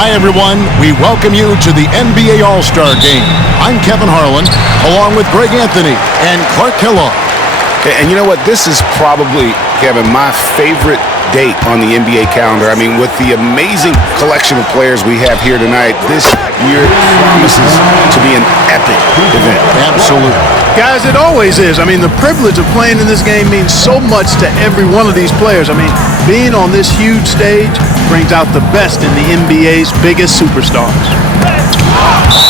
Hi, everyone. We welcome you to the NBA All-Star Game. I'm Kevin Harlan, along with Greg Anthony and Clark Kellogg. And you know what? This is probably, Kevin, my favorite date on the NBA calendar. I mean, with the amazing collection of players we have here tonight, this year promises to be an epic event. Absolutely. Guys, it always is. I mean, the privilege of playing in this game means so much to every one of these players. I mean, being on this huge stage brings out the best in the NBA's biggest superstars.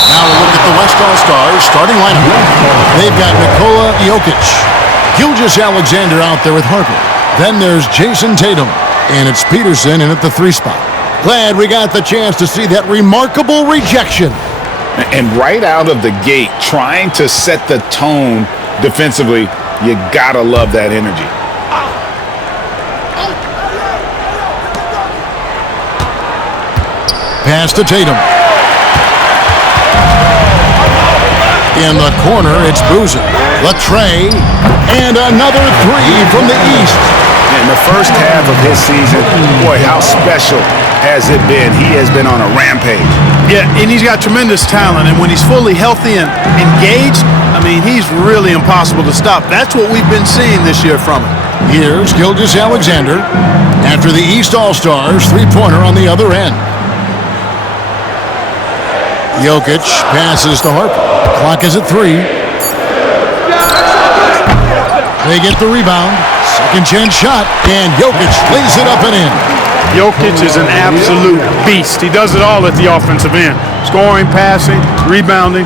Now we'll look at the West All-Stars starting lineup. They've got Nikola Jokic, Gilgeous-Alexander out there with Harper. Then there's Jason Tatum, and it's Peterson in at the 3 spot. Glad we got the chance to see that remarkable rejection. And right out of the gate, trying to set the tone defensively, you gotta love that energy. Pass to Tatum. In the corner, it's Boozer. Latrey, and another 3 from the East. In the first half of his season, boy, how special has it been? He has been on a rampage. Yeah, and he's got tremendous talent, and when he's fully healthy and engaged, I mean, he's really impossible to stop. That's what we've been seeing this year from him. Here's Gilgeous-Alexander. After the East All-Stars, 3-pointer on the other end. Jokic passes to Harper. Clock is at 3. They get the rebound. Second chance shot, and Jokic lays it up and in. Jokic is an absolute beast. He does it all at the offensive end. Scoring, passing, rebounding,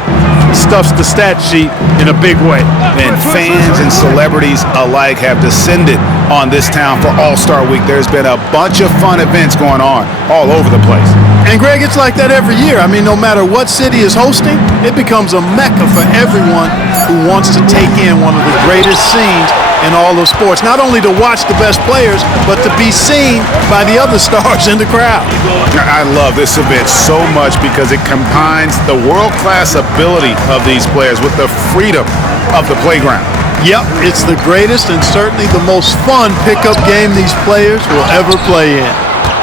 stuffs the stat sheet in a big way. And fans and celebrities alike have descended on this town for All-Star Week. There's been a bunch of fun events going on all over the place. And Greg, it's like that every year. I mean, no matter what city is hosting, it becomes a mecca for everyone who wants to take in one of the greatest scenes in all of sports. Not only to watch the best players, but to be seen by the other stars in the crowd. I love this event so much because it combines the world-class ability of these players with the freedom of the playground. Yep, it's the greatest and certainly the most fun pickup game these players will ever play in.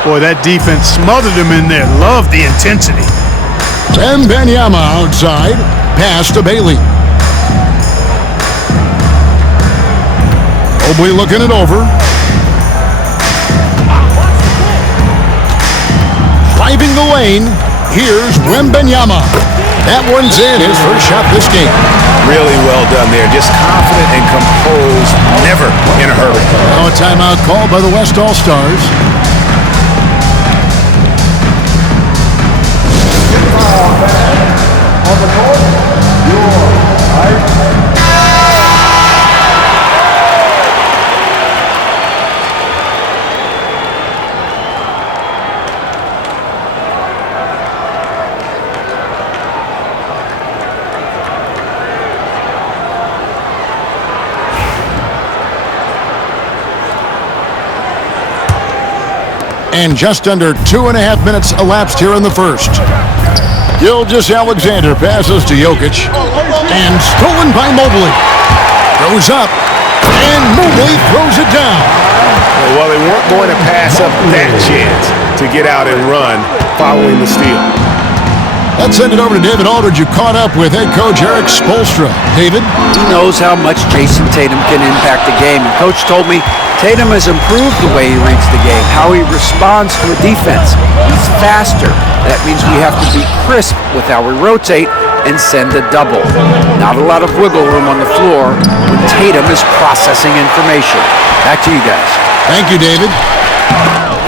Boy, that defense smothered them in there. Love the intensity. Wembanyama outside. Pass to Bailey. Mobley looking it over. Driving the lane. Here's Wembanyama. That one's in, his first shot this game. Really well done there. Just confident and composed. Never in a hurry. Now a timeout called by the West All-Stars. On the court, your right. And just under 2.5 minutes elapsed here in the first. Gilgeous-Alexander passes to Jokic. And stolen by Mobley. Goes up. And Mobley throws it down. Well, they weren't going to pass up that chance to get out and run following the steal. Let's send it over to David Aldridge, who caught up with head coach Eric Spoelstra. David? He knows how much Jason Tatum can impact the game. And Coach told me Tatum has improved the way he reads the game, how he responds to a defense. He's faster. That means we have to be crisp with how we rotate and send a double. Not a lot of wiggle room on the floor when Tatum is processing information. Back to you guys. Thank you, David.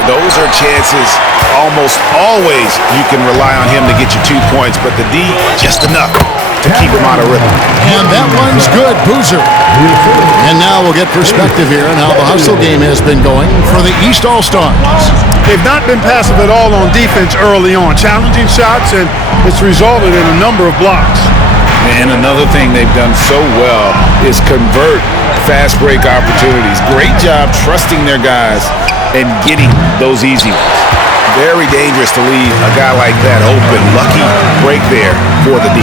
Those are chances almost always you can rely on him to get you 2 points, but the D, just enough to keep him out of rhythm. And that one's good, Boozer. And now we'll get perspective here on how the hustle game has been going for the East All-Stars. They've not been passive at all on defense early on. Challenging shots, and it's resulted in a number of blocks. And another thing they've done so well is convert fast break opportunities. Great job trusting their guys and getting those easy ones. Very dangerous to leave a guy like that open. Lucky break there for the D.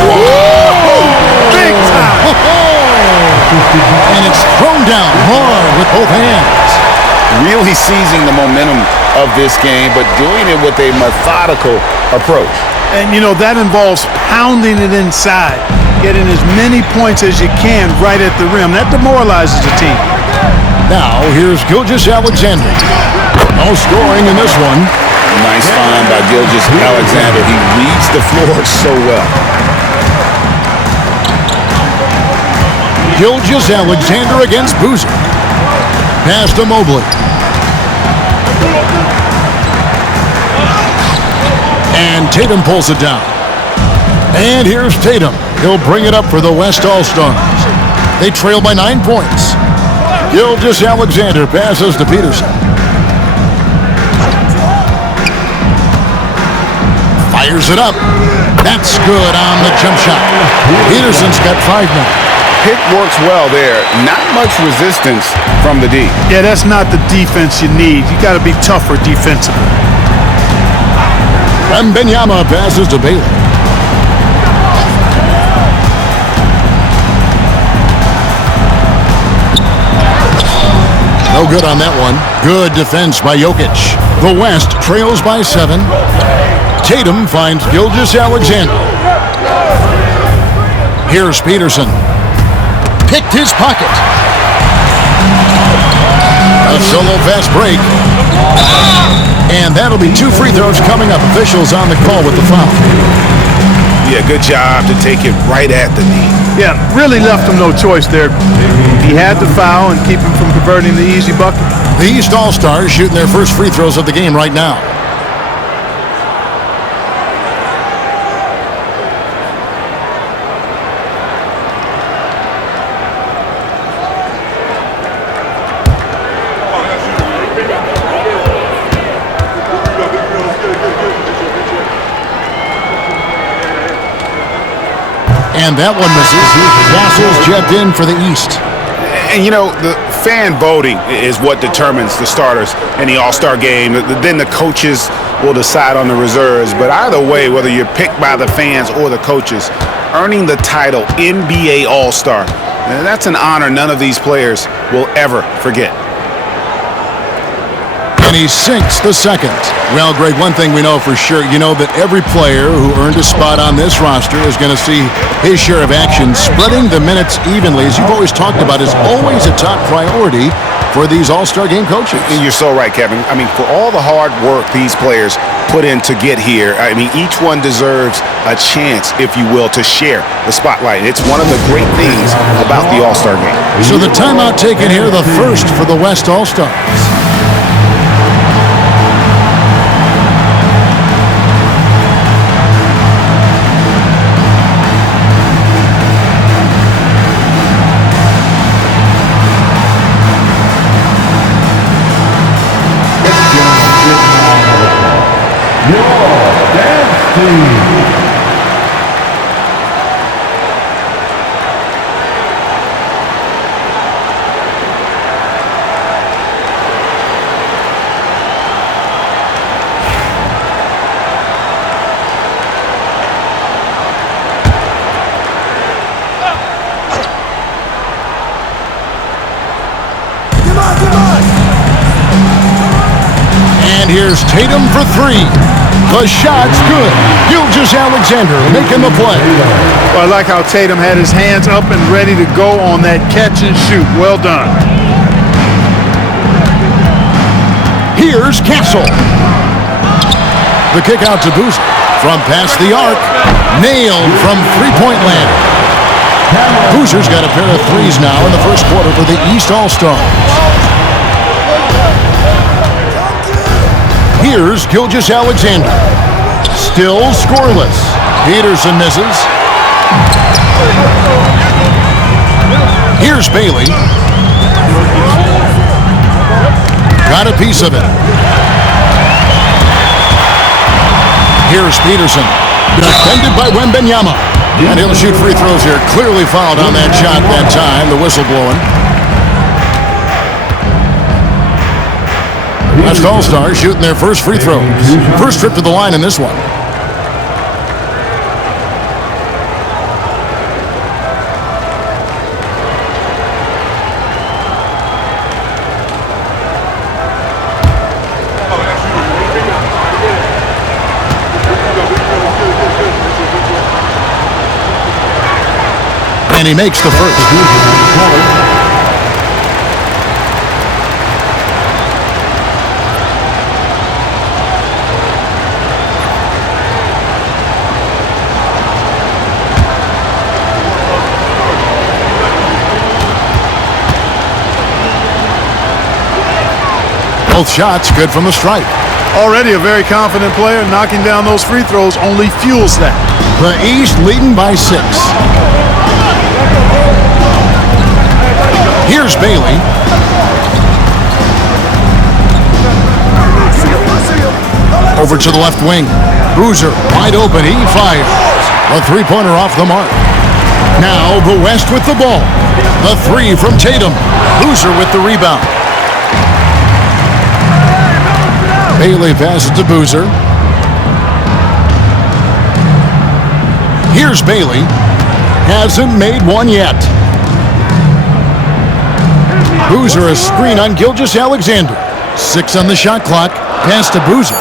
Whoa! Big time! And it's thrown down hard with both hands. really seizing the momentum of this game, but doing it with a methodical approach. And, you know, that involves pounding it inside, getting as many points as you can right at the rim. That demoralizes the team. Now, here's Gilgeous-Alexander. No scoring in this one. Nice find by Gilgeous-Alexander. He reads the floor so well. Gilgeous-Alexander against Boozer. Pass to Mobley. And Tatum pulls it down. And here's Tatum. He'll bring it up for the West All-Stars. They trail by 9 points. Gilgeous-Alexander passes to Peterson. Fires it up. That's good on the jump shot. Peterson's got 5 now. Pick works well there. Not much resistance from the D. Yeah, that's not the defense you need. You got to be tougher defensively. Wembanyama passes to Bailey. No good on that one. Good defense by Jokic. The West trails by 7. Tatum finds Gilgeous-Alexander. Here's Peterson. Picked his pocket. A solo fast break. And that'll be 2 free throws coming up. Officials on the call with the foul. Yeah, good job to take it right at the knee. Yeah, really left him no choice there. He had to foul and keep him from converting the easy bucket. The East All-Stars shooting their first free throws of the game right now. And that one misses. Castles checked in for the East. And, you know, the fan voting is what determines the starters in the All-Star game. Then the coaches will decide on the reserves. But either way, whether you're picked by the fans or the coaches, earning the title NBA All-Star, that's an honor none of these players will ever forget. And he sinks the second. Well, Greg, one thing we know for sure, you know that every player who earned a spot on this roster is going to see his share of action. Spreading the minutes evenly, as you've always talked about, is always a top priority for these All-Star game coaches. And you're so right, Kevin. I mean, for all the hard work these players put in to get here, I mean, each one deserves a chance, if you will, to share the spotlight. It's one of the great things about the All-Star game. So the timeout taken here, the first for the West All-Stars. Here's Tatum for 3. The shot's good. Gilgeous-Alexander making the play. Well, I like how Tatum had his hands up and ready to go on that catch and shoot. Well done. Here's Castle. The kick out to Boozer. From past the arc. Nailed from three-point land. Boozer's got a pair of threes now in the first quarter for the East All-Stars. Here's Gilgeous-Alexander. Still scoreless. Peterson misses. Here's Bailey. Got a piece of it. Here's Peterson. Defended by Wembanyama. And he'll shoot free throws here. Clearly fouled on that shot that time. The whistle blowing. West All-Stars shooting their first free throws. First trip to the line in this one. And he makes the first. Both shots good from the stripe. Already a very confident player. Knocking down those free throws only fuels that. The East leading by 6. Here's Bailey. Over to the left wing. Boozer wide open. He fires. A three-pointer off the mark. Now the West with the ball. The three from Tatum. Boozer with the rebound. Bailey passes to Boozer. Here's Bailey. Hasn't made one yet. Boozer a screen on Gilgeous-Alexander. 6 on the shot clock. Pass to Boozer.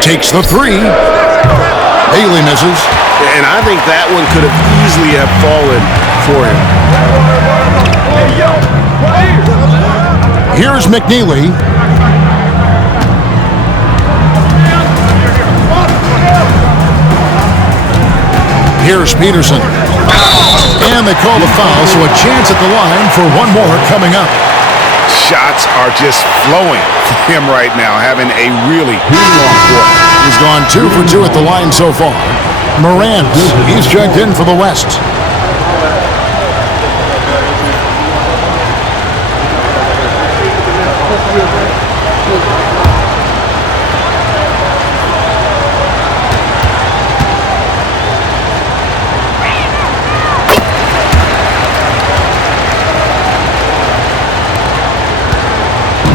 Takes the three. Bailey misses. And I think that one could have easily have fallen for him. Here's McNeely. Here's Peterson. And they call the foul, so a chance at the line for one more coming up. Shots are just flowing for him right now, having a really long quarter. He's gone 2 for 2 at the line so far. Morant, he's checked in for the West.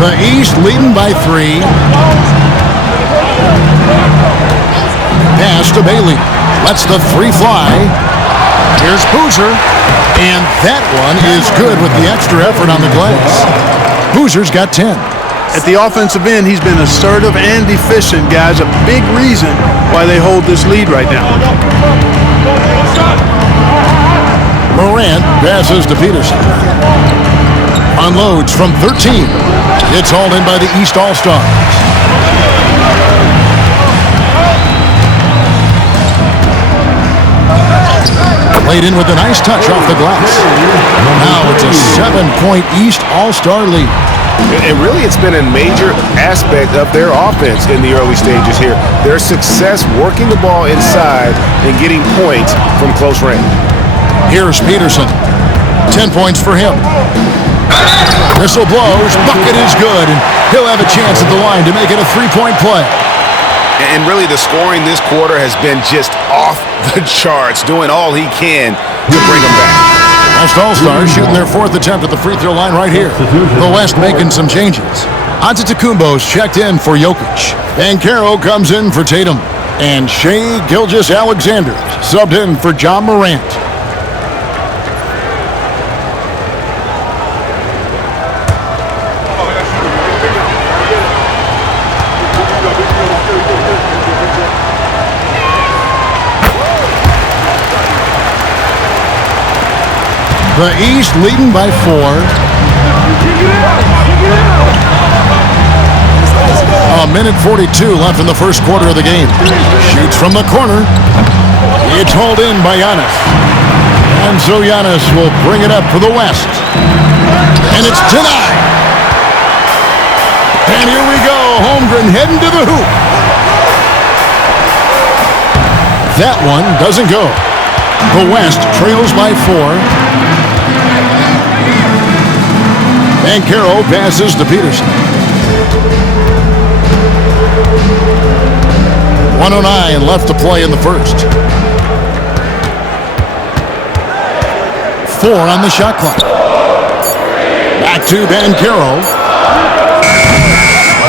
The East leading by 3. Pass to Bailey. Lets the three fly. Here's Boozer. And that one is good with the extra effort on the glass. Boozer's got 10. At the offensive end, he's been assertive and efficient, guys. A big reason why they hold this lead right now. Morant passes to Peterson. Unloads from 13. It's hauled in by the East All-Stars. Played in with a nice touch off the glass. Now it's a 7-point East All-Star lead. And really, it's been a major aspect of their offense in the early stages here. Their success working the ball inside and getting points from close range. Here's Peterson. 10 points for him. Whistle blows. Bucket is good, and he'll have a chance at the line to make it a three-point play. And really, the scoring this quarter has been just off the charts, doing all he can to bring them back. West All-Stars shooting their 4th attempt at the free throw line right here. The West making some changes. Antetokounmpo's checked in for Jokic. Banchero comes in for Tatum. And Shai Gilgeous-Alexander subbed in for John Morant. The East leading by 4. A minute 42 left in the first quarter of the game. Shoots from the corner. It's hauled in by Giannis. And so Giannis will bring it up for the West. And it's denied. And here we go. Holmgren heading to the hoop. That one doesn't go. The West trails by 4. Banchero passes to Peterson. 1:09 left to play in the first. 4 on the shot clock. Back to Banchero.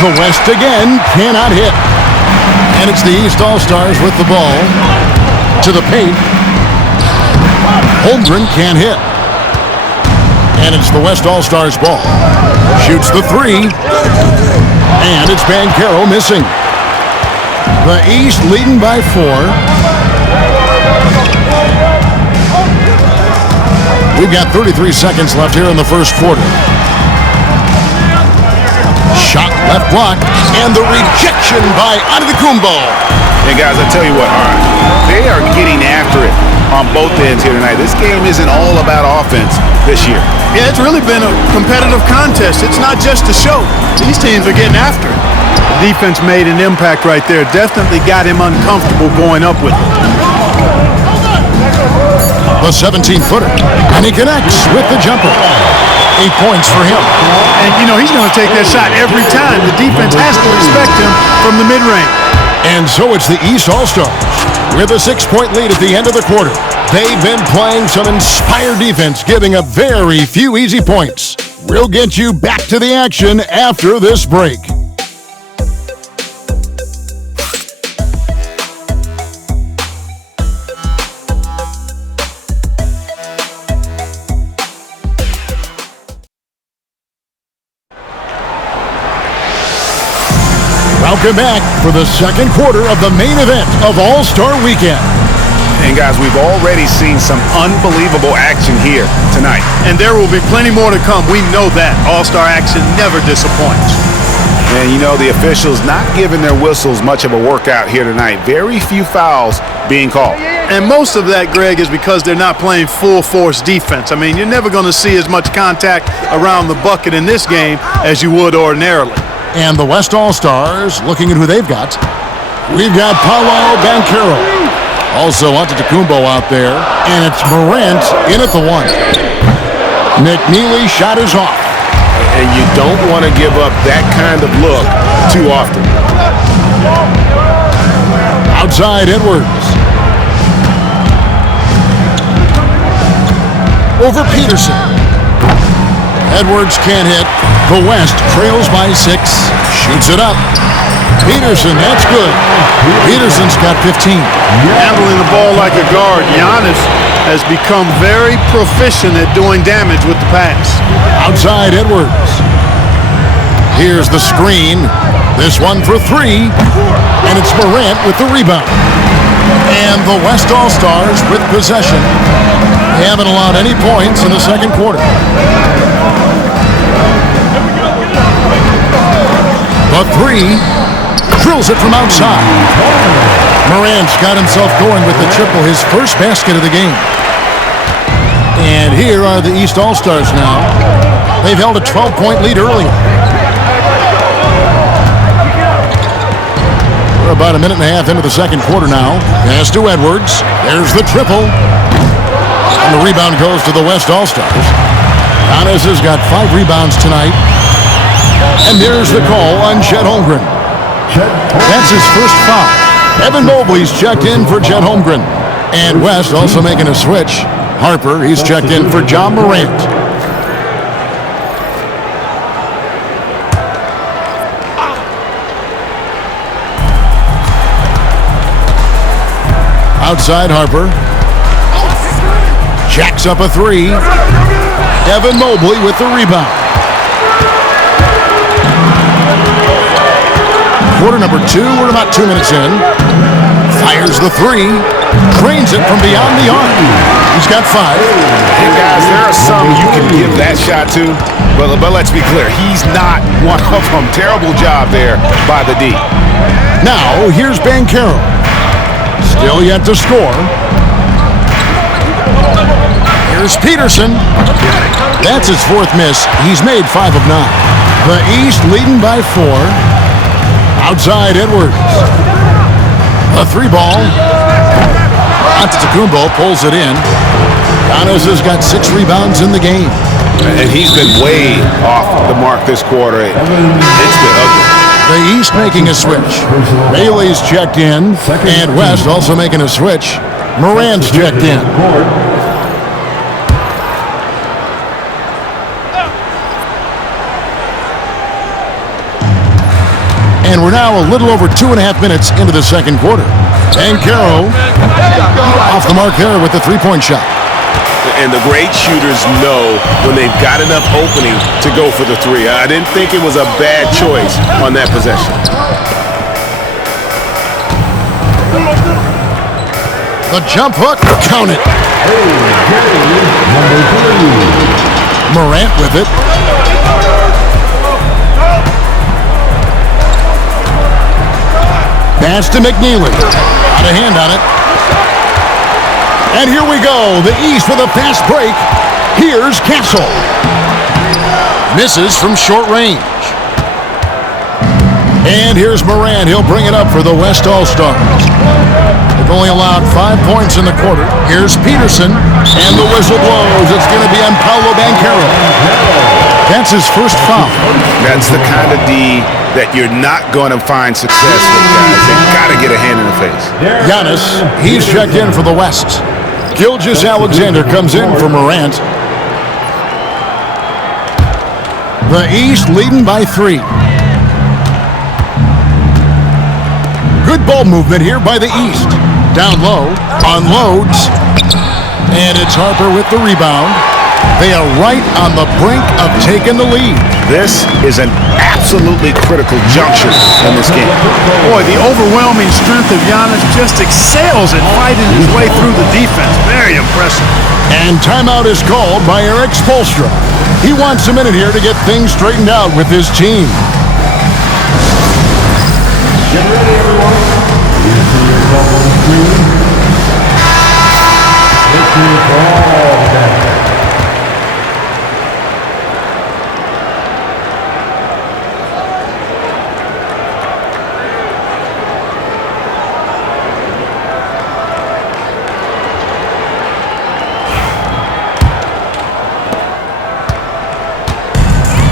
The West again cannot hit. And it's the East All-Stars with the ball. To the paint. Holmgren can't hit. And it's the West All-Stars ball. Shoots the 3. And it's Banchero missing. The East leading by 4. We've got 33 seconds left here in the first quarter. Shot left block, and the rejection by Antetokounmpo. And guys, I tell you what, all right, they are getting after it on both ends here tonight. This game isn't all about offense this year. Yeah, it's really been a competitive contest. It's not just a show. These teams are getting after it. The defense made an impact right there. Definitely got him uncomfortable going up with it. The 17-footer, and he connects with the jumper. 8 points for him. And, you know, he's going to take that shot every time. The defense has to respect him from the mid-range. And so it's the East All-Stars with a 6-point lead at the end of the quarter. They've been playing some inspired defense, giving up very few easy points. We'll get you back to the action after this break. Welcome back for the second quarter of the main event of All-Star Weekend. And guys, we've already seen some unbelievable action here tonight. And there will be plenty more to come. We know that. All-Star action never disappoints. And you know, the officials not giving their whistles much of a workout here tonight. Very few fouls being called. And most of that, Greg, is because they're not playing full-force defense. I mean, you're never going to see as much contact around the bucket in this game as you would ordinarily. And the West All-Stars, looking at who they've got. We've got Paolo Banchero. Also Antetokounmpo out there. And it's Morant in at the 1. McNeely shot is off. And you don't want to give up that kind of look too often. Outside Edwards. Over Peterson. Edwards can't hit. The West trails by 6. Shoots it up. Peterson, that's good. Peterson's got 15. Handling the ball like a guard. Giannis has become very proficient at doing damage with the pass. Outside Edwards. Here's the screen. This one for 3. And it's Morant with the rebound. And the West All-Stars with possession. They haven't allowed any points in the second quarter. The 3, drills it from outside. Morant's got himself going with the triple, his first basket of the game. And here are the East All-Stars now. They've held a 12-point lead earlier. We're about a minute and a half into the second quarter now. Pass to Edwards. There's the triple. And the rebound goes to the West All-Stars. Giannis has got 5 rebounds tonight. And there's the call on Chet Holmgren. That's his first foul. Evan Mobley's checked in for Chet Holmgren. And West also making a switch. Harper, he's checked in for John Morant. Outside Harper. Jacks up a 3. Evan Mobley with the rebound. Quarter number 2, we're about 2 minutes in. Fires the 3. Drains it from beyond the arc. He's got 5. And guys, there are some you can give that shot to, but let's be clear, he's not one of them. Terrible job there by the D. Now, here's Banchero. Still yet to score. Here's Peterson. That's his 4th miss. He's made 5 of 9. The East leading by 4. Outside Edwards. A 3-ball. Antetokounmpo pulls it in. Giannis has got 6 rebounds in the game. And he's been way off the mark this quarter. It's been ugly. The East making a switch. Bailey's checked in. And West also making a switch. Morant's checked in. And we're now a little over 2.5 minutes into the second quarter. Banchero off the mark there with the 3-point shot. And the great shooters know when they've got enough opening to go for the 3. I didn't think it was a bad choice on that possession. The jump hook, count it. Morant with it. Pass to McNeely. Out of hand on it. And here we go. The East with a fast break. Here's Castle. Misses from short range. And here's Moran. He'll bring it up for the West All-Stars. They've only allowed 5 points in the quarter. Here's Peterson. And the whistle blows. It's going to be on Paolo Banchero. That's his first foul. That's the kind of D that you're not going to find success with, guys. They've got to get a hand in the face. Giannis, he's checked in for the West. Gilgeous-Alexander comes in for Morant. The East leading by 3. Good ball movement here by the East. Down low, unloads, and it's Harper with the rebound. They are right on the brink of taking the lead. This is an absolutely critical juncture in this game. Boy, the overwhelming strength of Giannis just excels at fighting his way through the defense. Very impressive. And timeout is called by Eric Spoelstra. He wants a minute here to get things straightened out with his team. Get ready, everyone. You see yourself on the screen. This is all that.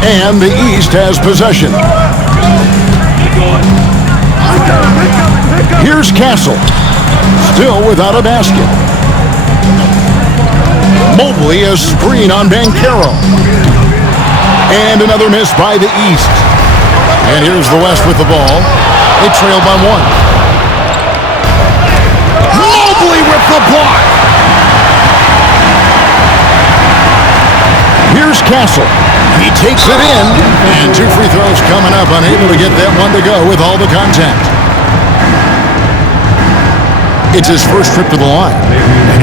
And the East has possession. Here's Castle, still without a basket. Mobley a screen on Banchero. And another miss by the East. And here's the West with the ball. They trail by 1. Mobley with the block. Here's Castle. He takes it in, and 2 free throws coming up, unable to get that one to go with all the contact. It's his first trip to the line.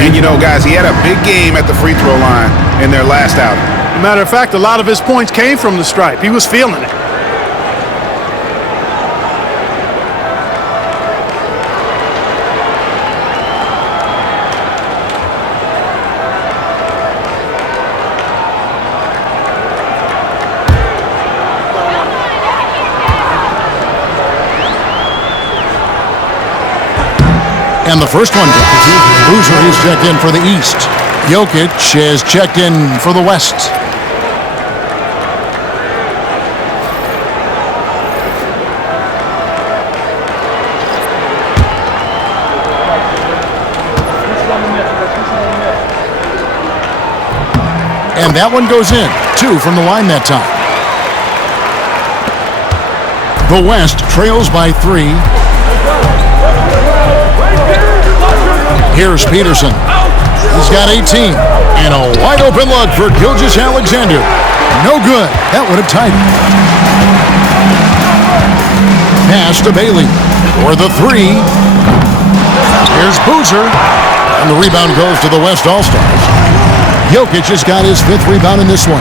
And you know, guys, he had a big game at the free throw line in their last outing. As a matter of fact, a lot of his points came from the stripe. He was feeling it. And the first one drops. Boozer is checked in for the East. Jokic is checked in for the West. And that one goes in. 2 from the line that time. The West trails by 3. Here's Peterson. He's got 18. And a wide open look for Gilgeous-Alexander. No good. That would have tied it. Pass to Bailey for the 3. Here's Boozer. And the rebound goes to the West All-Stars. Jokic has got his 5th rebound in this one.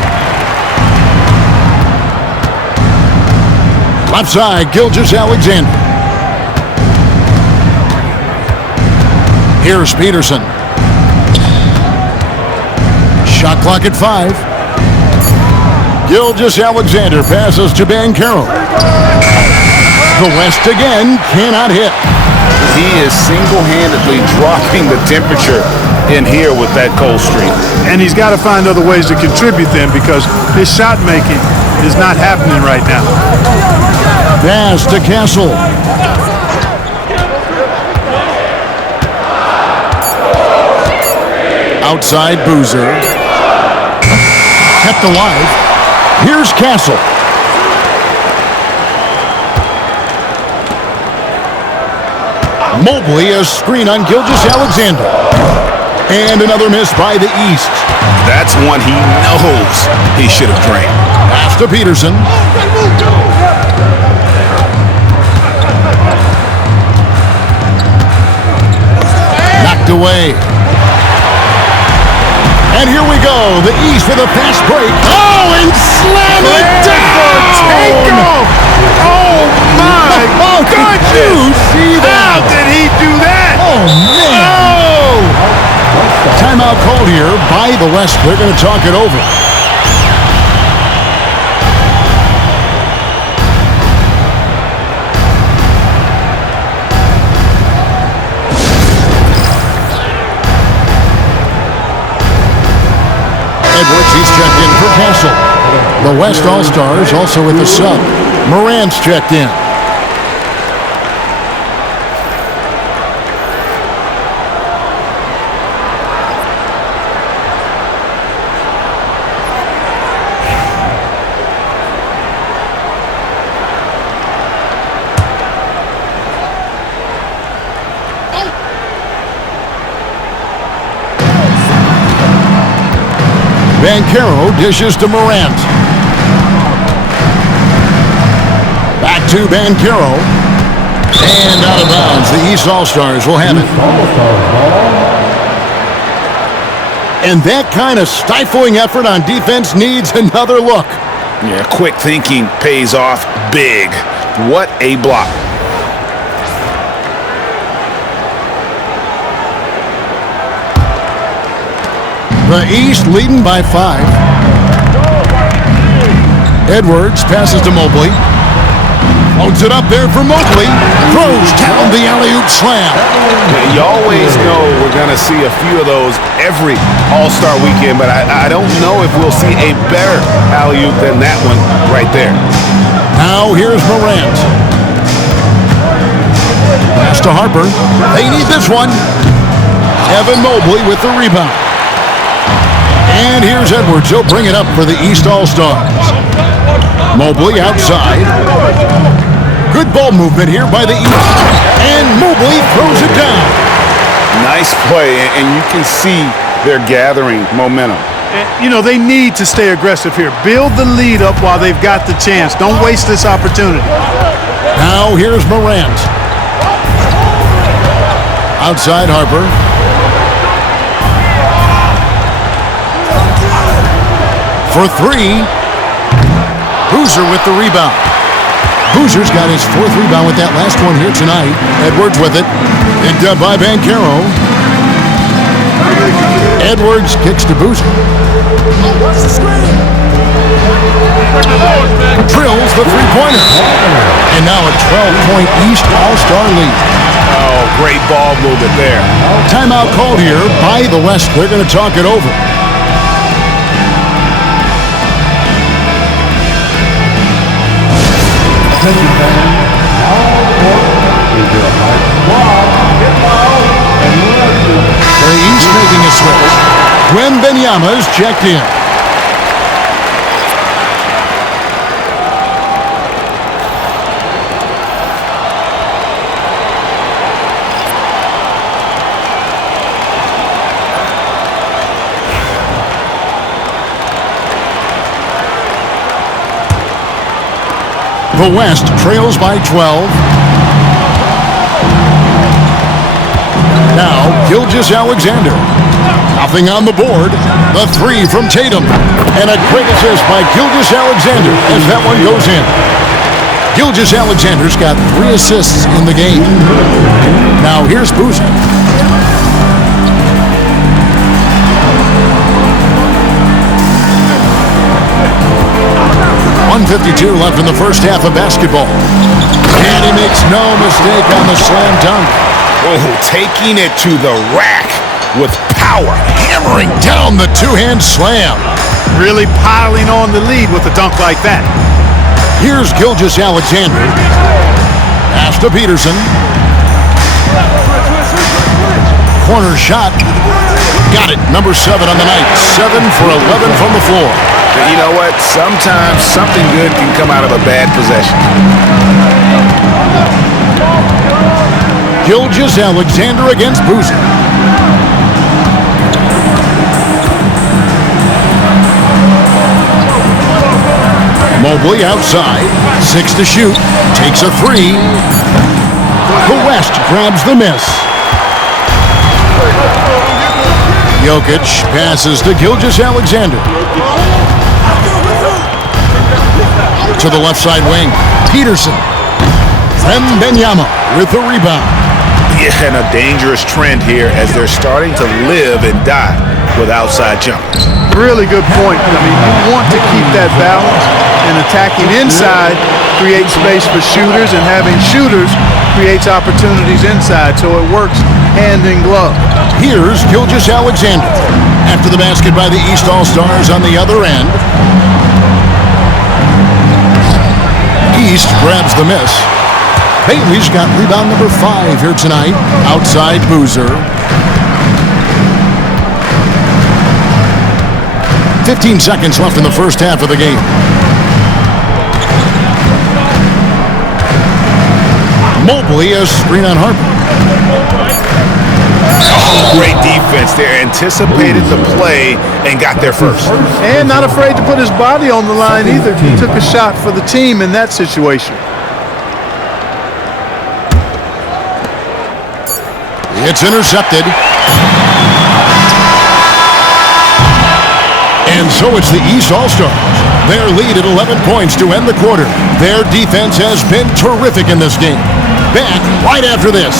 Left side, Gilgeous-Alexander. Here's Peterson. Shot clock at 5. Gilgeous-Alexander passes to Banchero. The West again cannot hit. He is single-handedly dropping the temperature in here with that cold streak. And he's got to find other ways to contribute then, because his shot making is not happening right now. Pass to Castle. Outside Boozer. Kept alive. Here's Castle. Mobley a screen on Gilgeous-Alexander. And another miss by the East. That's one he knows he should have drained. Pass to Peterson. Knocked knocked away. And here we go. The East with a fast break. Oh, and slam it down! Takeoff! Oh, my Did you see that? How did he do that? Oh, man. Oh! Timeout called here by the West. They're going to talk it over. Edwards, he's checked in for Castle. The West All-Stars also with the sub. Morant's checked in. Banchero dishes to Morant. Back to Banchero. And out of bounds. The East All-Stars will have it. And that kind of stifling effort on defense needs another look. Yeah, quick thinking pays off big. What a block. The East leading by 5. Edwards passes to Mobley. Loads it up there for Mobley. Throws down the alley-oop slam. You always know we're going to see a few of those every All-Star weekend, but I don't know if we'll see a better alley-oop than that one right there. Now here's Morant. Pass to Harper. They need this one. Evan Mobley with the rebound. And here's Edwards. He'll bring it up for the East All-Stars. Mobley outside. Good ball movement here by the East. And Mobley throws it down. Nice play, and you can see they're gathering momentum. And, you know, they need to stay aggressive here. Build the lead up while they've got the chance. Don't waste this opportunity. Now here's Morant. Outside Harper. For 3. Boozer with the rebound. Boozer's got his 4th rebound with that last one here tonight. Edwards with it. Picked up by Banchero. Edwards kicks to Boozer. Drills the three-pointer. And now a 12-point East All-Star lead. Oh, great ball movement there. Timeout called here by the West. They're going to talk it over. Attention fans, now court is your high squad. Get loud and listen. The East making a switch. Wembanyama's checked in. The West trails by 12. Now, Gilgeous-Alexander. Nothing on the board. The 3 from Tatum. And a great assist by Gilgeous-Alexander as that one goes in. Gilgeous-Alexander's got 3 assists in the game. Now, here's Boozer. 1:52 left in the first half of basketball. And he makes no mistake on the slam dunk. Oh, taking it to the rack with power. Hammering down the two-hand slam. Really piling on the lead with a dunk like that. Here's Gilgeous-Alexander. Pass to Peterson. Corner shot. Got it. Number 7 on the night. 7 for 11 from the floor. But you know what? Sometimes something good can come out of a bad possession. Gilgeous-Alexander against Boozer. Mobley outside. 6 to shoot. Takes a 3. The West grabs the miss. Jokic passes to Gilgeous-Alexander. To the left side wing. Peterson. Wembanyama with the rebound. Yeah, and a dangerous trend here as they're starting to live and die with outside jumpers. Really good point. I mean, you want to keep that balance, and attacking inside creates space for shooters, and having shooters creates opportunities inside, so it works hand in glove. Here's Gilgeous-Alexander. After the basket by the East All-Stars on the other end. East grabs the miss. Bailey's got rebound number 5 here tonight. Outside Boozer. 15 seconds left in the first half of the game. Mobley has screen on Harper. Oh, great defense there. Anticipated the play and got there first. And not afraid to put his body on the line either. He took a shot for the team in that situation. It's intercepted. And so it's the East All-Stars. Their lead at 11 points to end the quarter. Their defense has been terrific in this game. Back right after this.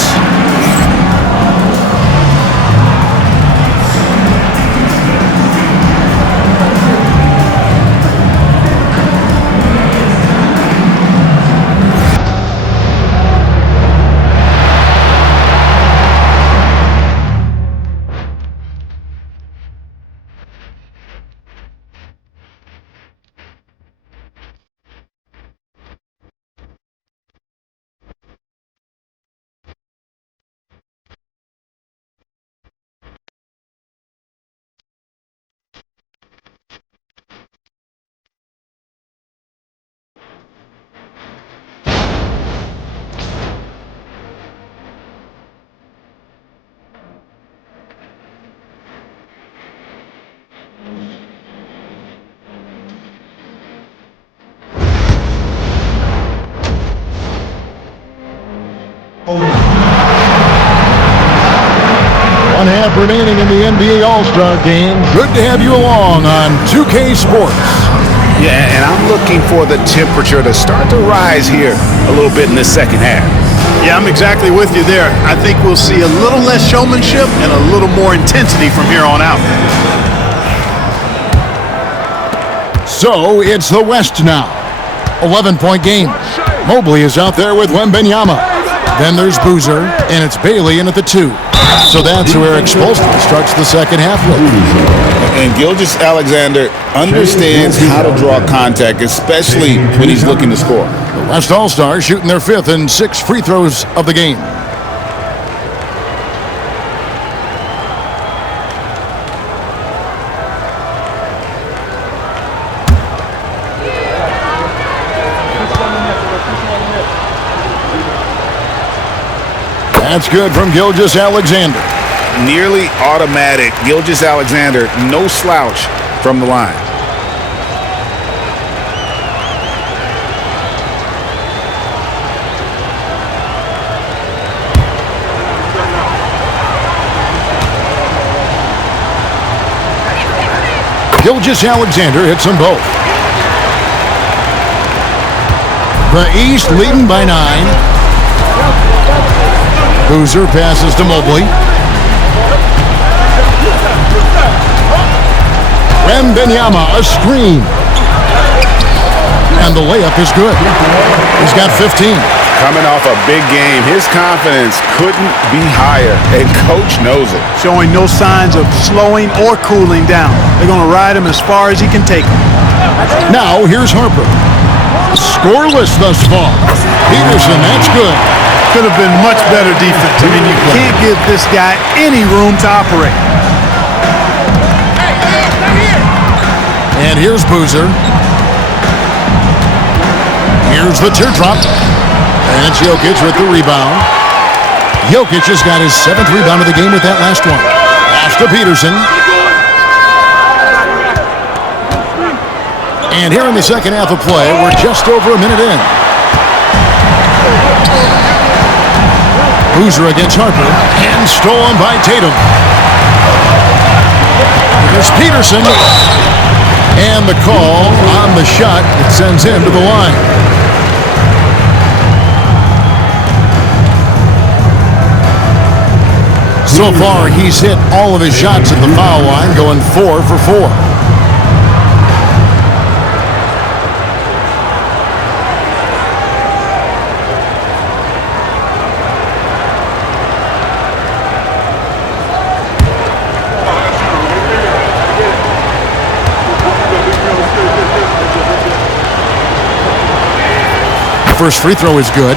One half remaining in the NBA All-Star Game. Good to have you along on 2K Sports. Yeah, and I'm looking for the temperature to start to rise here a little bit in this second half. Yeah, I'm exactly with you there. I think we'll see a little less showmanship and a little more intensity from here on out. So it's the West now. 11-point game. Mobley is out there with Wembanyama. Then there's Boozer, and it's Bailey in at the 2. So that's where Expulsion starts the second half with. And Gilgeous-Alexander understands how to draw contact, especially when he's looking to score. The West All-Stars shooting their 5th and 6th free throws of the game. That's good from Gilgeous-Alexander. Nearly automatic. Gilgeous-Alexander, no slouch from the line. Gilgeous-Alexander hits them both. The East leading by 9. Boozer passes to Mobley. Wembanyama, a screen. And the layup is good. He's got 15. Coming off a big game, his confidence couldn't be higher, and Coach knows it. Showing no signs of slowing or cooling down. They're going to ride him as far as he can take him. Now here's Harper. Scoreless thus far. Peterson, that's good. Could have been much better defense. I mean, you can't give this guy any room to operate. And here's Boozer. Here's the teardrop. And it's Jokic with the rebound. Jokic has got his 7th rebound of the game with that last one. Pass to Peterson. And here in the second half of play, we're just over a minute in. Boozer against Harper, and stolen by Tatum. Here's Peterson. And the call on the shot that sends him to the line. So far, he's hit all of his shots at the foul line, going 4 for 4. First free throw is good.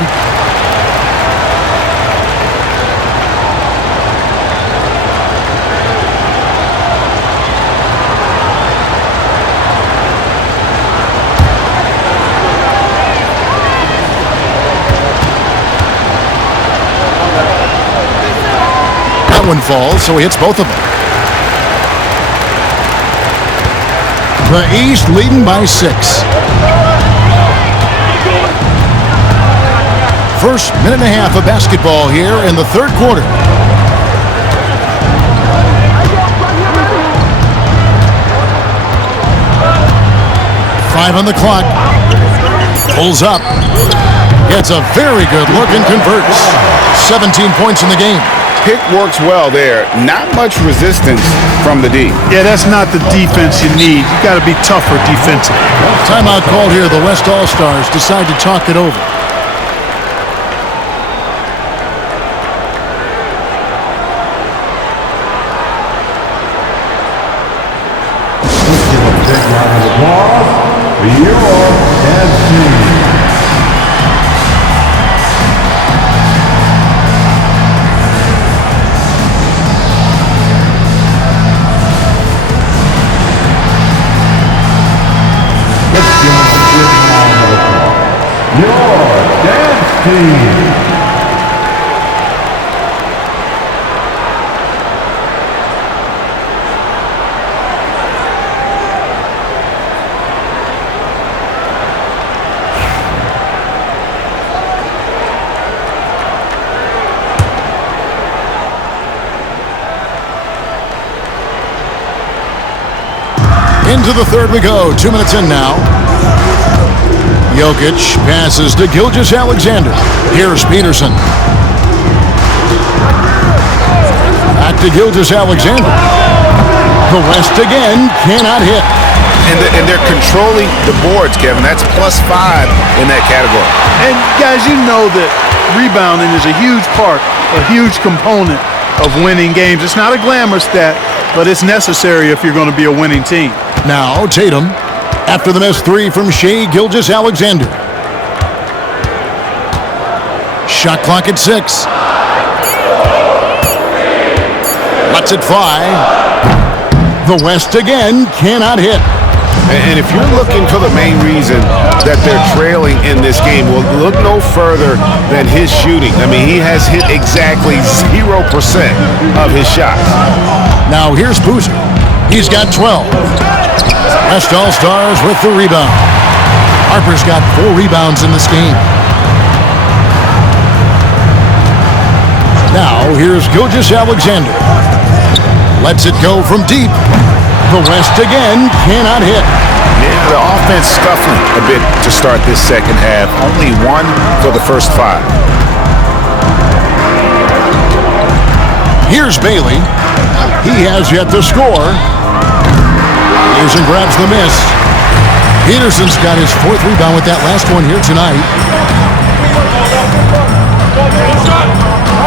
That one falls, so he hits both of them. The East leading by 6. First minute and a half of basketball here in the third quarter. Five on the clock. Pulls up. Gets a very good look and converts. 17 points in the game. Pick works well there. Not much resistance from the D. Yeah, that's not the defense you need. You got to be tougher defensively. Timeout called here. The West All-Stars decide to talk it over. Into the third we go. 2 minutes in now. Jokic passes to Gilgeous-Alexander. Here's Peterson. Back to Gilgeous-Alexander. The West again cannot hit. And they're controlling the boards, Kevin. That's +5 in that category. And guys, you know that rebounding is a huge part, a huge component of winning games. It's not a glamour stat, but it's necessary if you're going to be a winning team. Now Tatum, after the missed three from Shai Gilgeous-Alexander. Shot clock at 6. Lets it fly. The West again cannot hit. And if you're looking for the main reason that they're trailing in this game, well, look no further than his shooting. I mean, he has hit exactly 0% of his shots. Now here's Boozer. He's got 12. West All-Stars with the rebound. Harper's got 4 rebounds in this game. Now here's Gilgeous-Alexander. Lets it go from deep. The West again cannot hit. Yeah, the offense scuffling a bit to start this second half. Only 1 for the first 5. Here's Bailey. He has yet to score. Peterson grabs the miss. Peterson's got his 4th rebound with that last one here tonight.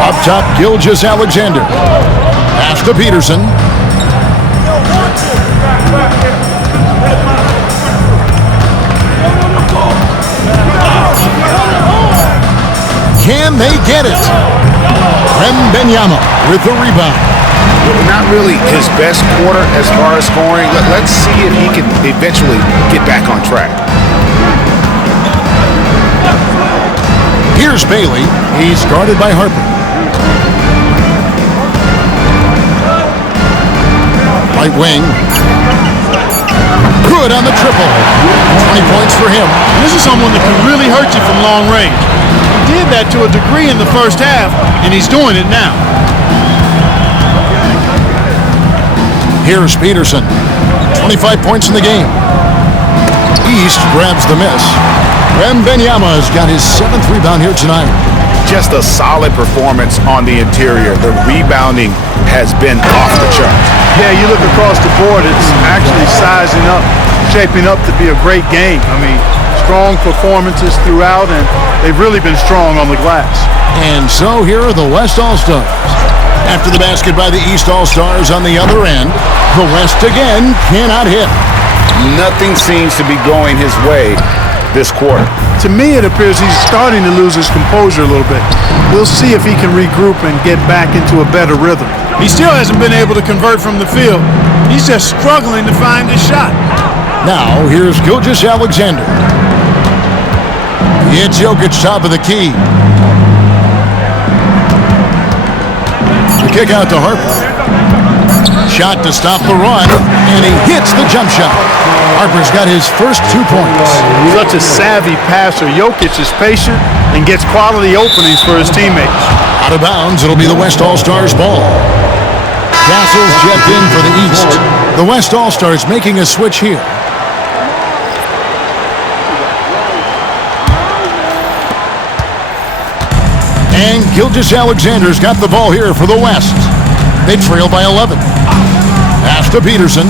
Up top, Gilgeous-Alexander. Pass to Peterson. Can they get it? Wembanyama with the rebound. Not really his best quarter as far as scoring. Let's see if he can eventually get back on track. Here's Bailey. He's guarded by Harper. Right wing. Good on the triple. 20 points for him. This is someone that can really hurt you from long range. He did that to a degree in the first half, and he's doing it now. Here's Peterson. 25 points in the game. East grabs the miss. Wembanyama's got his 7th rebound here tonight. Just a solid performance on the interior. The rebounding has been off the charts. Yeah, you look across the board, it's actually sizing up, shaping up to be a great game. I mean, strong performances throughout, and they've really been strong on the glass. And so here are the West All-Stars. After the basket by the East All-Stars on the other end, the West again cannot hit. Nothing seems to be going his way this quarter. To me, it appears he's starting to lose his composure a little bit. We'll see if he can regroup and get back into a better rhythm. He still hasn't been able to convert from the field. He's just struggling to find his shot. Now, here's Gilgeous-Alexander. It's Jokic top of the key. The kick out to Harper. Shot to stop the run, and he hits the jump shot. Harper's got his first 2 points. Such a savvy passer. Jokic is patient and gets quality openings for his teammates. Out of bounds, it'll be the West All-Stars ball. Castle's checked in for the East. The West All-Stars making a switch here. And Gilgeous-Alexander's got the ball here for the West. They trail by 11. Pass to Peterson.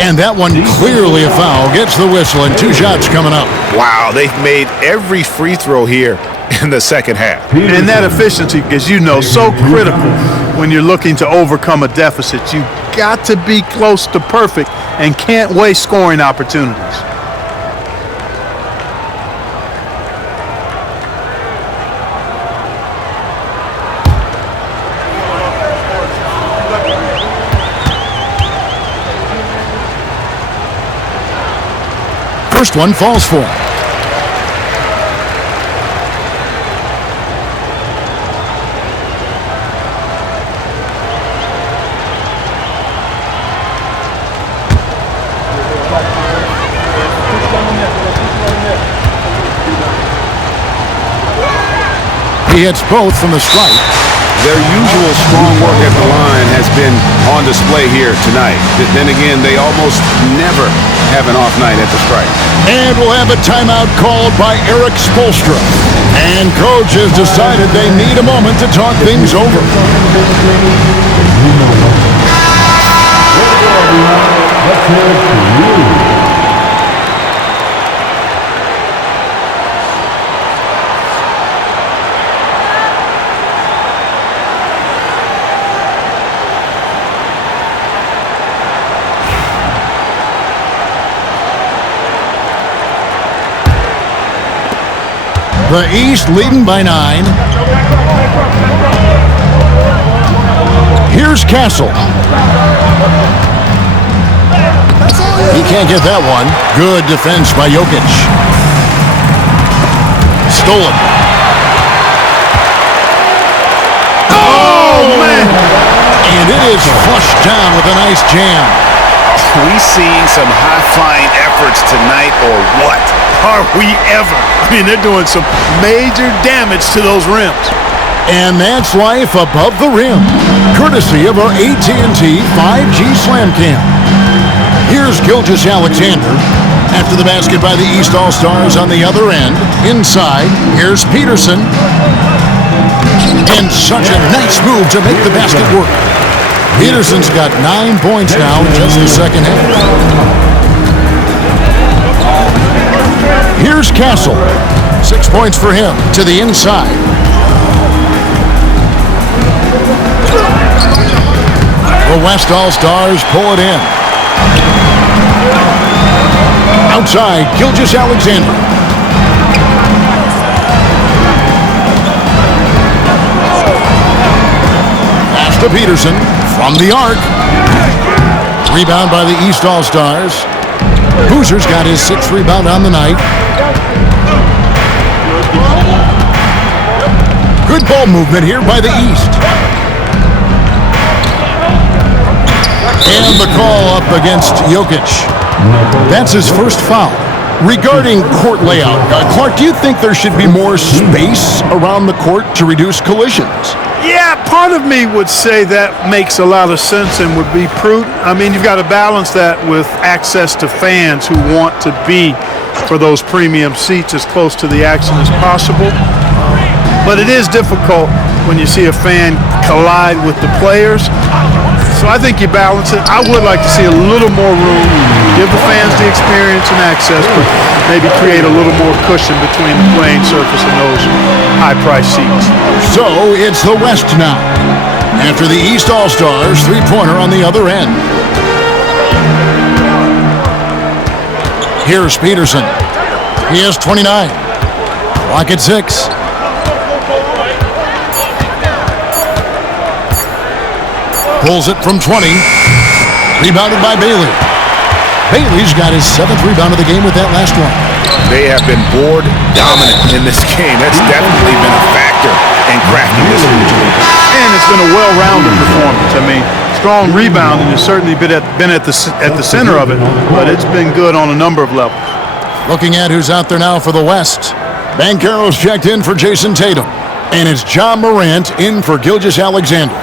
And that one clearly a foul. Gets the whistle, and 2 shots coming up. Wow, they've made every free throw here in the second half. And that efficiency, as you know, so critical when you're looking to overcome a deficit. You've got to be close to perfect and can't waste scoring opportunities. First one falls for him. He hits both from the stripe. Their usual strong work at the line has been on display here tonight. Then again, they almost never have an off night at the stripe. And we'll have a timeout called by Eric Spoelstra. And coach has decided they need a moment to talk things over. The East leading by 9. Here's Castle. He can't get that one. Good defense by Jokic. Stolen. Oh, man! And it is flushed down with a nice jam. Are we seeing some high-flying efforts tonight or what? Are we ever? I mean, they're doing some major damage to those rims. And that's life above the rim, courtesy of our AT&T 5G Slam Cam. Here's Gilgeous-Alexander. After the basket by the East All-Stars on the other end. Inside, here's Peterson. And such a nice move to make the basket work. Peterson's got 9 points now in just the second half. Here's Castle. 6 points for him to the inside. The West All-Stars pull it in. Outside, Gilgeous-Alexander. Pass to Peterson from the arc. Rebound by the East All-Stars. Boozer's got his 6th rebound on the night. Good ball movement here by the East. And the call up against Jokic. That's his first foul. Regarding court layout, Clark, do you think there should be more space around the court to reduce collisions? Yeah, part of me would say that makes a lot of sense and would be prudent. I mean, you've got to balance that with access to fans who want to be for those premium seats as close to the action as possible. But it is difficult when you see a fan collide with the players. So I think you balance it. I would like to see a little more room, give the fans the experience and access, but maybe create a little more cushion between the playing surface and those high-priced seats. So it's the West now. After the East All-Stars, three-pointer on the other end. Here's Peterson. He has 29. Clock at 6. Pulls it from 20. Rebounded by Bailey. Bailey's got his 7th rebound of the game with that last one. They have been board dominant in this game. That's definitely been a factor in cracking this lead. And it's been a well-rounded performance. I mean, strong rebounding has certainly been at the center of it, but it's been good on a number of levels. Looking at who's out there now for the West. Banchero's checked in for Jason Tatum. And it's John Morant in for Gilgeous-Alexander.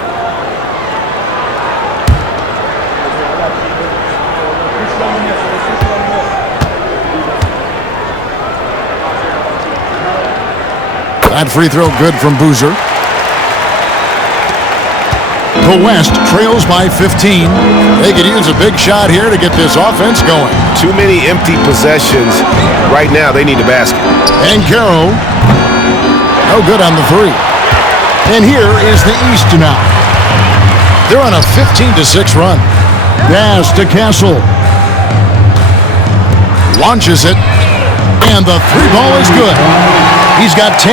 That free throw good from Boozer. The West trails by 15. They could use a big shot here to get this offense going. Too many empty possessions. Right now, they need a basket. Banchero, no good on the three. And here is the East now. They're on a 15-6 run. Pass to Castle. Launches it. And the three ball is good. He's got 10.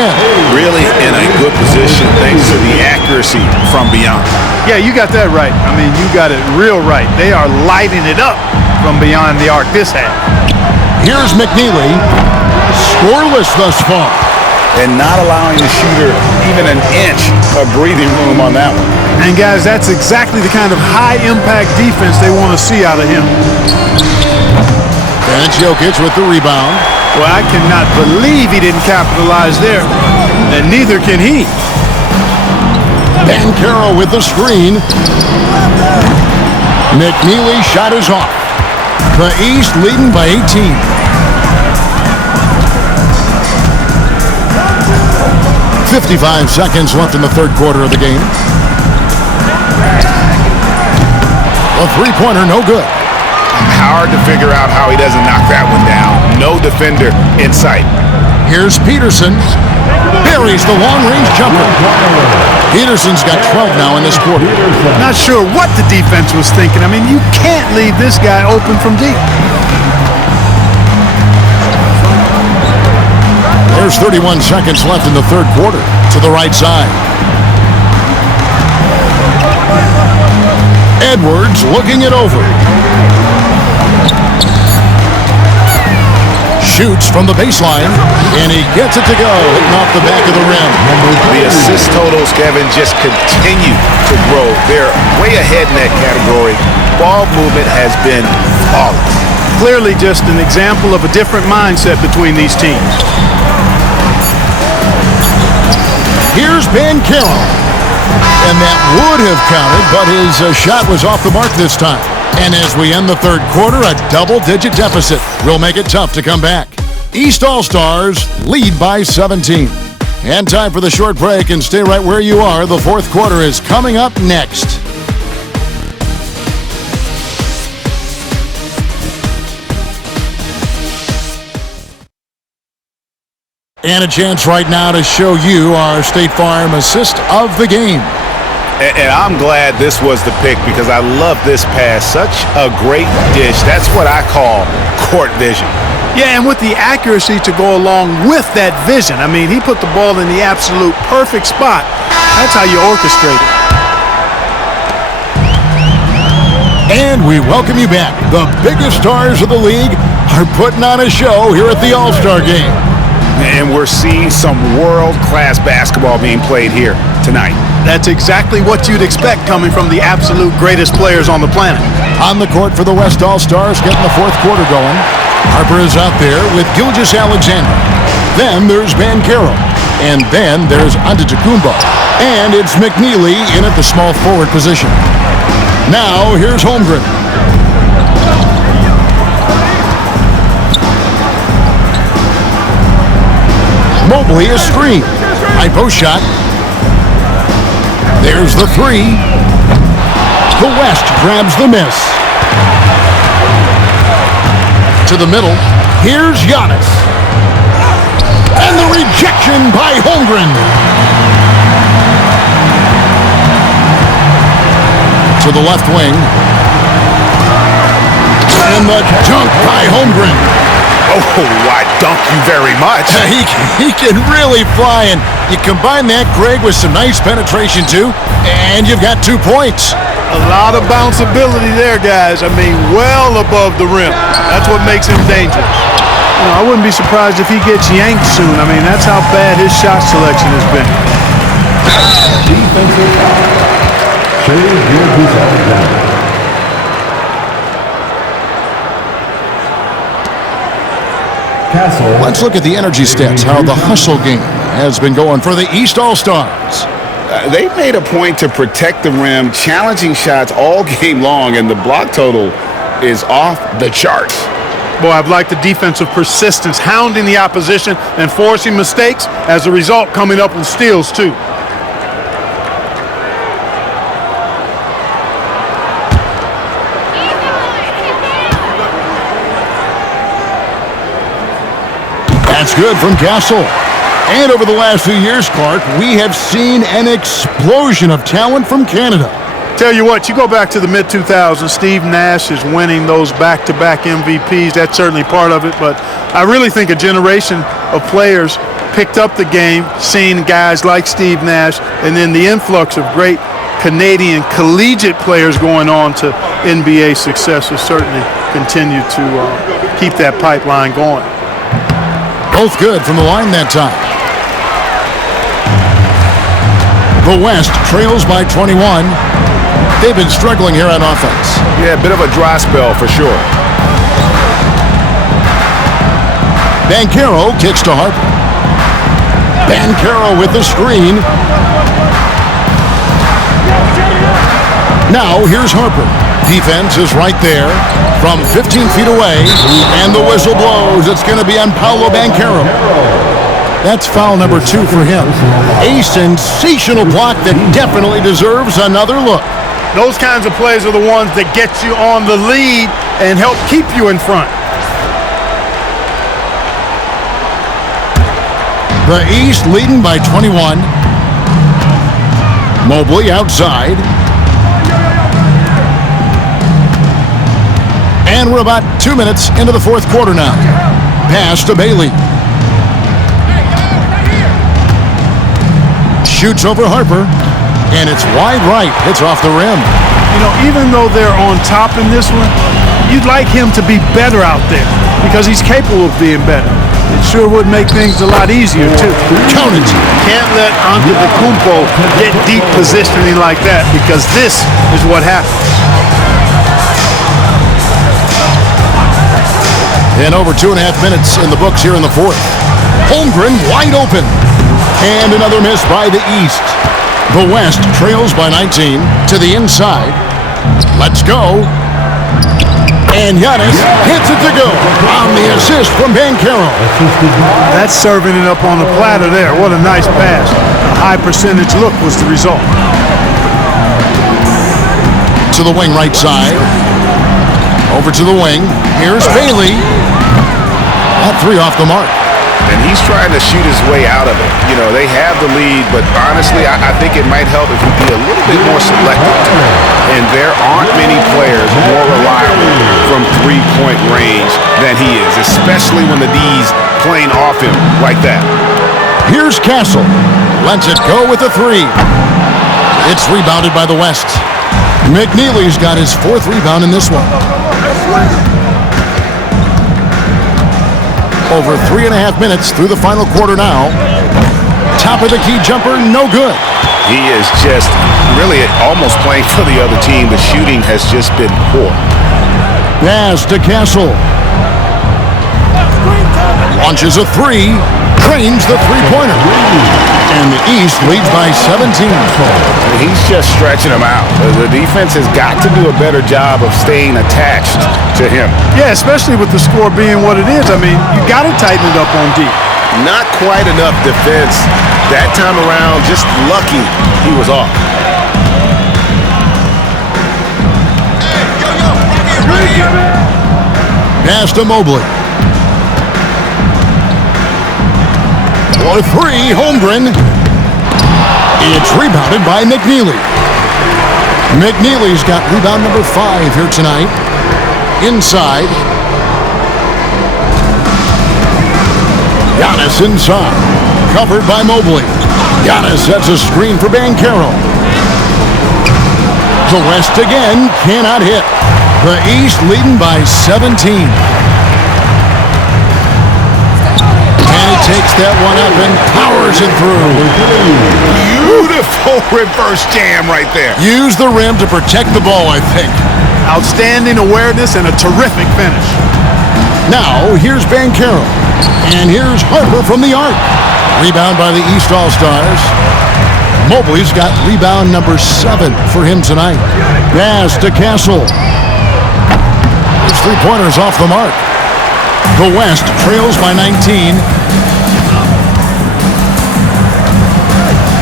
Really in a good position thanks to the accuracy from beyond. Yeah, you got that right. I mean, you got it real right. They are lighting it up from beyond the arc this half. Here's McNeely. Scoreless thus far. And not allowing the shooter even an inch of breathing room on that one. And guys, that's exactly the kind of high-impact defense they want to see out of him. And Jokic with the rebound. Well, I cannot believe he didn't capitalize there, and neither can he. Banchero with the screen. McNeely shot is off. The East leading by 18. 55 seconds left in the third quarter of the game. A three-pointer, no good. Hard to figure out how he doesn't knock that one down. No defender in sight. Here's Peterson. Buries the long-range jumper. Peterson's got 12 now in this quarter. Not sure what the defense was thinking. I mean, you can't leave this guy open from deep. There's 31 seconds left in the third quarter. To the right side. Edwards looking it over. Shoots from the baseline, and he gets it to go, hitting off the back of the rim. The assist totals, Kevin, just continue to grow. They're way ahead in that category. Ball movement has been flawless. Clearly just an example of a different mindset between these teams. Here's Banchero. And that would have counted, but his shot was off the mark this time. And as we end the third quarter, a double-digit deficit will make it tough to come back. East All-Stars lead by 17. And time for the short break, and stay right where you are. The fourth quarter is coming up next. And a chance right now to show you our State Farm assist of the game. And I'm glad this was the pick because I love this pass. Such a great dish. That's what I call court vision. Yeah, and with the accuracy to go along with that vision. I mean, he put the ball in the absolute perfect spot. That's how you orchestrate it. And we welcome you back. The biggest stars of the league are putting on a show here at the All-Star Game. And we're seeing some world-class basketball being played here tonight. That's exactly what you'd expect coming from the absolute greatest players on the planet. On the court for the West All-Stars, getting the fourth quarter going. Harper is out there with Gilgeous-Alexander. Then there's Banchero. And then there's Antetokounmpo. And it's McNeely in at the small forward position. Now here's Holmgren. Mobley is screened. High post shot. There's the three. The West grabs the miss. To the middle. Here's Giannis. And the rejection by Holmgren. To the left wing. And the dunk by Holmgren. Oh, I dunk you very much. He can really fly, and you combine that, Greg, with some nice penetration, too, and you've got 2 points. A lot of bounceability there, guys. I mean, well above the rim. That's what makes him dangerous. You know, I wouldn't be surprised if he gets yanked soon. I mean, that's how bad his shot selection has been. Defensive foul. Gilgeous-Alexander. Castle. Let's look at the energy stats, how the hustle game has been going for the East All-Stars. They've made a point to protect the rim, challenging shots all game long, and the block total is off the charts. Boy, I've liked the defensive persistence, hounding the opposition and forcing mistakes. As a result, coming up with steals, too. That's good from Castle. And over the last few years, Clark, we have seen an explosion of talent from Canada. Tell you what, you go back to the mid-2000s, Steve Nash is winning those back-to-back MVPs. That's certainly part of it, but I really think a generation of players picked up the game, seeing guys like Steve Nash, and then the influx of great Canadian collegiate players going on to NBA success has certainly continued to keep that pipeline going. Both good from the line that time. The West trails by 21. They've been struggling here on offense. Yeah, a bit of a dry spell for sure. Banchero kicks to Harper. Banchero with the screen. Now here's Harper. Defense is right there from 15 feet away, and the whistle blows. It's going to be on Paolo Banchero. That's foul number 2 for him. A sensational block that definitely deserves another look. Those kinds of plays are the ones that get you on the lead and help keep you in front. The East leading by 21. Mobley outside. And we're about 2 minutes into the fourth quarter now. Pass to Bailey. Shoots over Harper. And it's wide right. It's off the rim. You know, even though they're on top in this one, you'd like him to be better out there because he's capable of being better. It sure would make things a lot easier, too. Count it. Can't let Antetokounmpo get deep positioning like that because this is what happens. And over 2.5 minutes in the books here in the fourth. Holmgren wide open. And another miss by the East. The West trails by 19 to the inside. Let's go. And Giannis hits it to go on the assist from Banchero. That's serving it up on the platter there. What a nice pass. A high percentage look was the result. To the wing right side. Over to the wing. Here's Bailey. That 3 off the mark. And he's trying to shoot his way out of it. You know, they have the lead, but honestly, I think it might help if he be a little bit more selective. And there aren't many players more reliable from three-point range than he is, especially when the D's playing off him like that. Here's Castle. Lets it go with a 3. It's rebounded by the West. McNeely's got his 4th rebound in this one. Over 3.5 minutes through the final quarter now. Top of the key jumper, no good. He is just really almost playing for the other team. The shooting has just been poor. Pass to Castle. Launches a three. Drains the three-pointer. And the East leads by 17. He's just stretching them out. The defense has got to do a better job of staying attached to him. Yeah, especially with the score being what it is. I mean, you got to tighten it up on D. Not quite enough defense that time around. Just lucky he was off. Pass to Mobley. For three, Holmgren. It's rebounded by McNeely. McNeely's got rebound number 5 here tonight. Inside. Giannis inside. Covered by Mobley. Giannis sets a screen for Banchero. The West again cannot hit. The East leading by 17. And he takes that one up and powers it through. Beautiful reverse jam right there. Use the rim to protect the ball, I think. Outstanding awareness and a terrific finish. Now, here's Banchero. And here's Harper from the arc. Rebound by the East All-Stars. Mobley's got rebound number 7 for him tonight. Pass to Castle. His three-pointer's off the mark. The West trails by 19.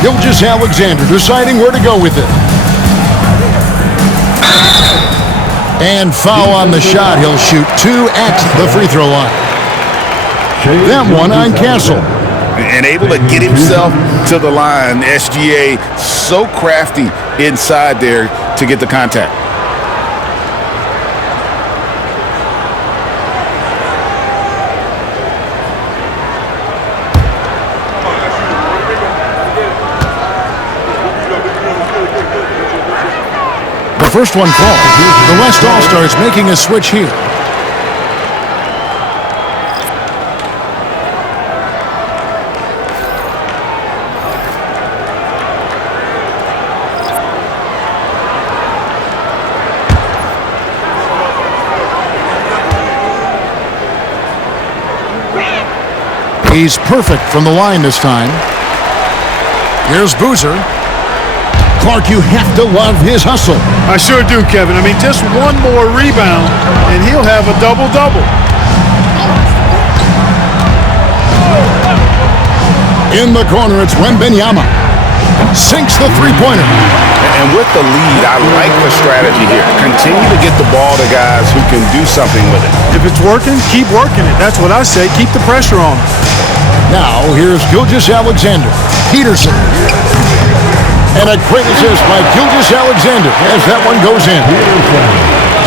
Gilgeous-Alexander deciding where to go with it. And foul on the shot. He'll shoot 2 at the free throw line. That one on Castle. And able to get himself to the line. SGA so crafty inside there to get the contact. The first one falls. The West All-Stars making a switch here. He's perfect from the line this time. Here's Boozer. Clark, you have to love his hustle. I sure do, Kevin. I mean, just one more rebound, and he'll have a double-double. In the corner, it's Wembanyama. Sinks the three-pointer. And with the lead, I like the strategy here. Continue to get the ball to guys who can do something with it. If it's working, keep working it. That's what I say. Keep the pressure on him. Now, here's Gilgeous-Alexander. Peterson. And a great assist by Gilgeous-Alexander as that one goes in.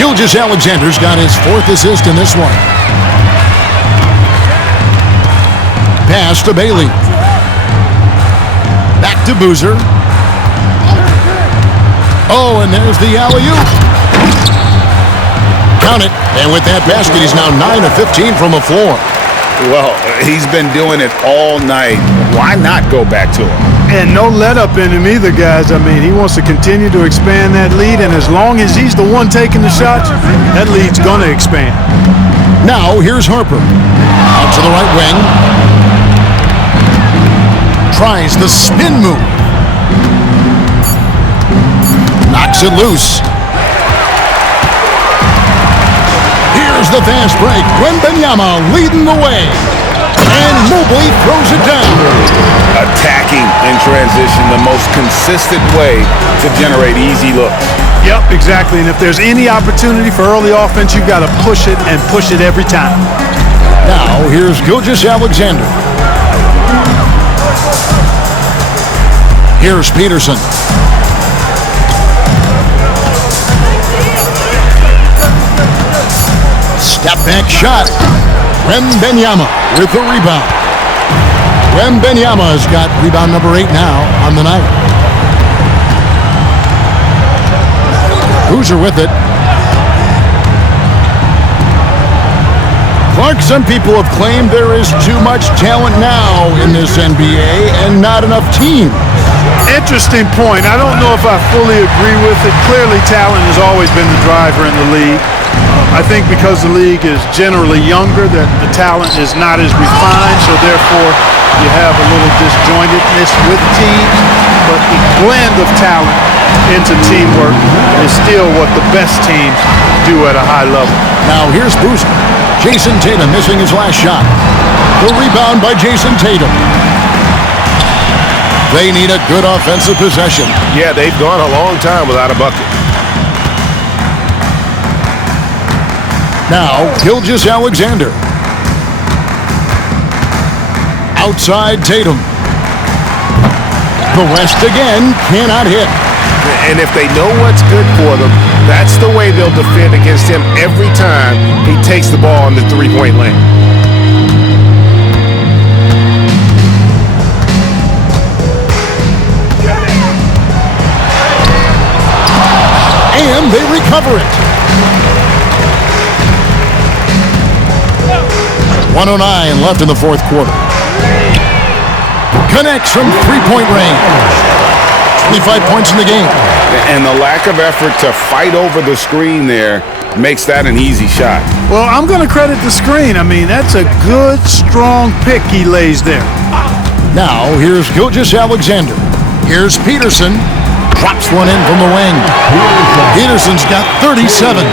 Gilgeous-Alexander's got his 4th assist in this one. Pass to Bailey. Back to Boozer. Oh, and there's the alley-oop. Count it. And with that basket, he's now 9 of 15 from the floor. Well, he's been doing it all night. Why not go back to him? And no let-up in him either, guys. I mean, he wants to continue to expand that lead, and as long as he's the one taking the shots, that lead's going to expand. Now, here's Harper. Out to the right wing. Tries the spin move. Knocks it loose. Here's the fast break. Wembanyama leading the way. And Mobley throws it down. Attacking in transition, the most consistent way to generate easy looks. Yep, exactly. And if there's any opportunity for early offense, you've got to push it and push it every time. Now, here's Gilgeous-Alexander. Here's Peterson. Step back shot. Wembanyama with the rebound. Wembanyama has got rebound number 8 now on the night. Boozer with it. Clark, some people have claimed there is too much talent now in this NBA and not enough teams. Interesting point. I don't know if I fully agree with it. Clearly, talent has always been the driver in the league. I think because the league is generally younger, that the talent is not as refined, so therefore you have a little disjointedness with teams. But the blend of talent into teamwork is still what the best teams do at a high level. Now here's Boozer. Jason Tatum missing his last shot. The rebound by Jason Tatum. They need a good offensive possession. Yeah, they've gone a long time without a bucket. Now, Gilgeous-Alexander. Outside Tatum. The West again cannot hit. And if they know what's good for them, that's the way they'll defend against him every time he takes the ball in the three-point lane. And they recover it. 1:09 left in the fourth quarter. Connects from three-point range. 25 points in the game. And the lack of effort to fight over the screen there makes that an easy shot. Well, I'm going to credit the screen. I mean, that's a good, strong pick he lays there. Now, here's Gilgeous-Alexander. Here's Peterson. Drops one in from the wing. Peterson's got 37.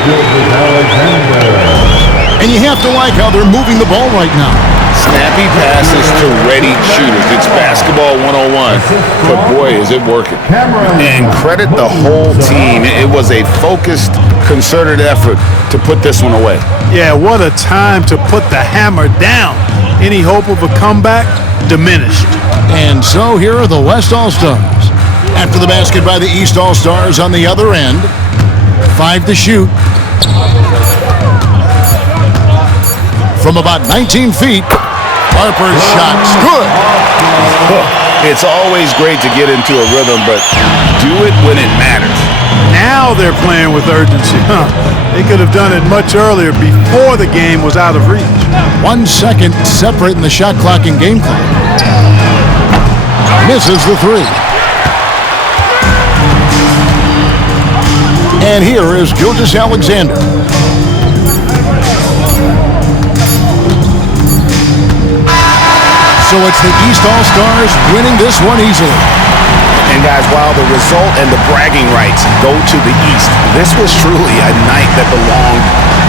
And you have to like how they're moving the ball right now. Snappy passes to ready shooters. It's basketball 101. But boy, is it working. And credit the whole team. It was a focused, concerted effort to put this one away. Yeah, what a time to put the hammer down. Any hope of a comeback? Diminished. And so here are the West All-Stars. After the basket by the East All-Stars on the other end. 5 to shoot. From about 19 feet, Harper's shot's good. It's always great to get into a rhythm, but do it when it matters. Now they're playing with urgency. They could have done it much earlier before the game was out of reach. 1 second separating the shot clock and game clock. Misses the three. And here is Gilgeous-Alexander. So it's the East All-Stars winning this one easily. And guys, while the result and the bragging rights go to the East, this was truly a night that belonged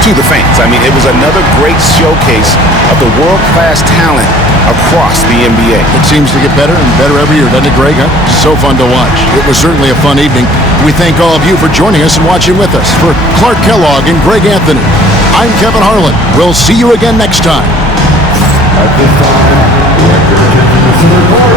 to the fans. I mean, it was another great showcase of the world-class talent across the NBA. It seems to get better and better every year, doesn't it, Greg? So fun to watch. It was certainly a fun evening. We thank all of you for joining us and watching with us. For Clark Kellogg and Greg Anthony, I'm Kevin Harlan. We'll see you again next time. At this time, we enter into the center court.